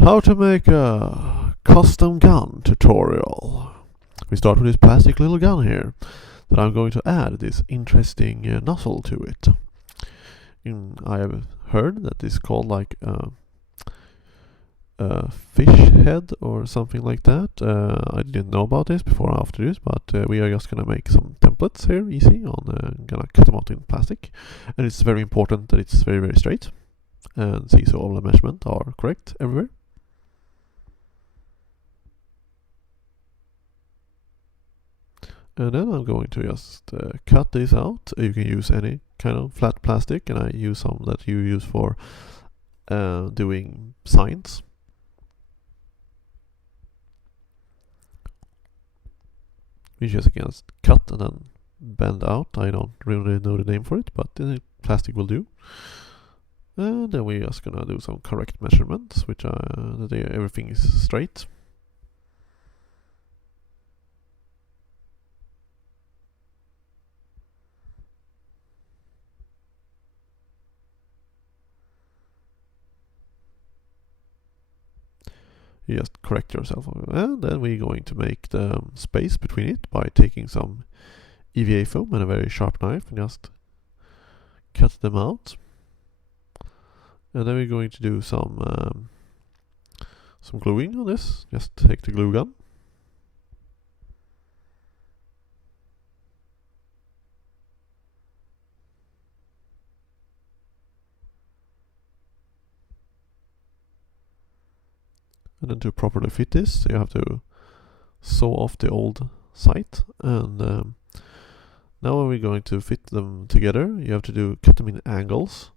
How to make a custom gun tutorial. We start with this plastic little gun here that I'm going to add this interesting nozzle to it. I have heard that it's called like a fish head or something like that. I didn't know about this before or after this, but we are just gonna make some templates here, easy. Gonna cut them out in plastic, and it's very important that it's very straight, and see so all the measurements are correct everywhere. And then I'm going to just cut this out. You can use any kind of flat plastic, and I use some that you use for doing signs. You just can cut and then bend out. I don't really know the name for it, but the plastic will do. And then we're just gonna do some correct measurements, which that everything is straight. You just correct yourself, and then we're going to make the space between it by taking some EVA foam and a very sharp knife and just cut them out. And then we're going to do some gluing on this. Just take the glue gun. And then to properly fit this, you have to saw off the old side. And now when we're going to fit them together, you have to cut them in angles,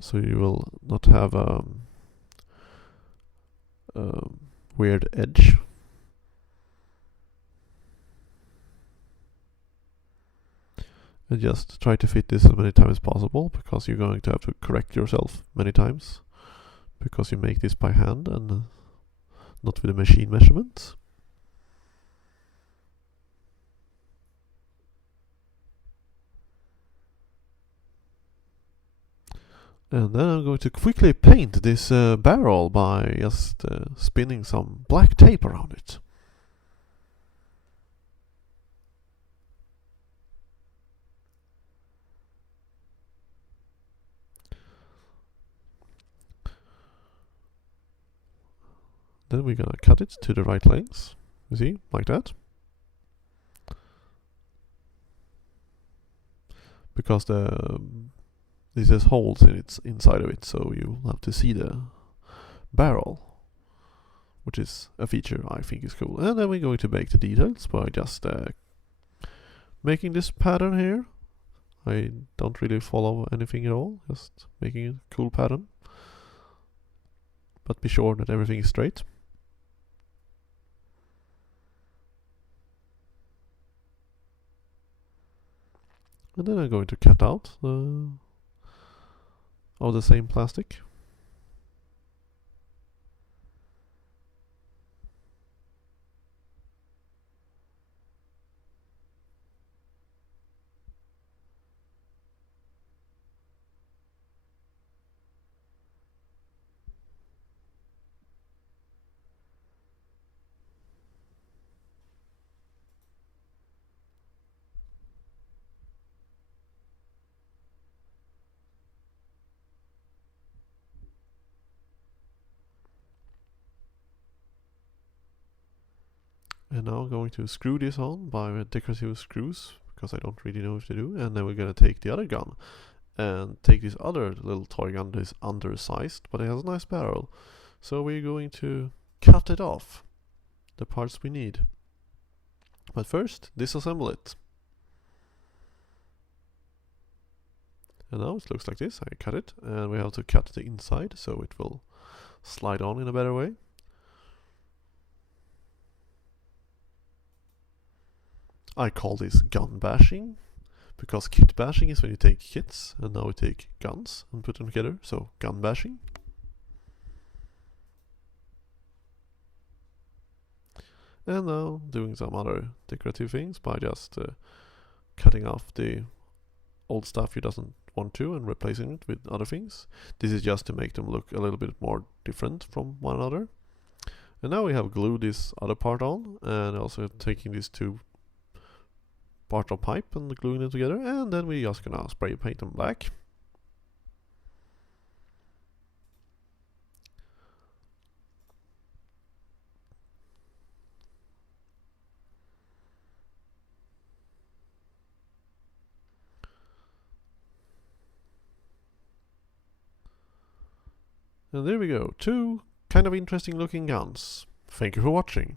so you will not have a weird edge. And just try to fit this as many times as possible, because you're going to have to correct yourself many times, because you make this by hand and not with the machine measurements. And then I'm going to quickly paint this barrel by just spinning some black tape around it. Then we're gonna cut it to the right length, you see, like that. Because this has holes inside of it, so you'll have to see the barrel, which is a feature I think is cool. And then we're going to make the details by just making this pattern here. I don't really follow anything at all, just making a cool pattern. But be sure that everything is straight. And then I'm going to cut out of the same plastic. And now I'm going to screw this on by decorative screws, because I don't really know if to do. And then we're going to take the other gun and take this other little toy gun that is undersized, but it has a nice barrel. So we're going to cut it off, the parts we need. But first, disassemble it. And now it looks like this. I cut it, and we have to cut the inside so it will slide on in a better way. I call this gun bashing, because kit bashing is when you take kits, and now we take guns and put them together, so gun bashing. And now doing some other decorative things by just cutting off the old stuff you doesn't want to and replacing it with other things. This is just to make them look a little bit more different from one another. And now we have glued this other part on, and also taking these two parts of pipe and gluing them together, and then we're just gonna spray paint them black. And there we go, two kind of interesting looking guns. Thank you for watching.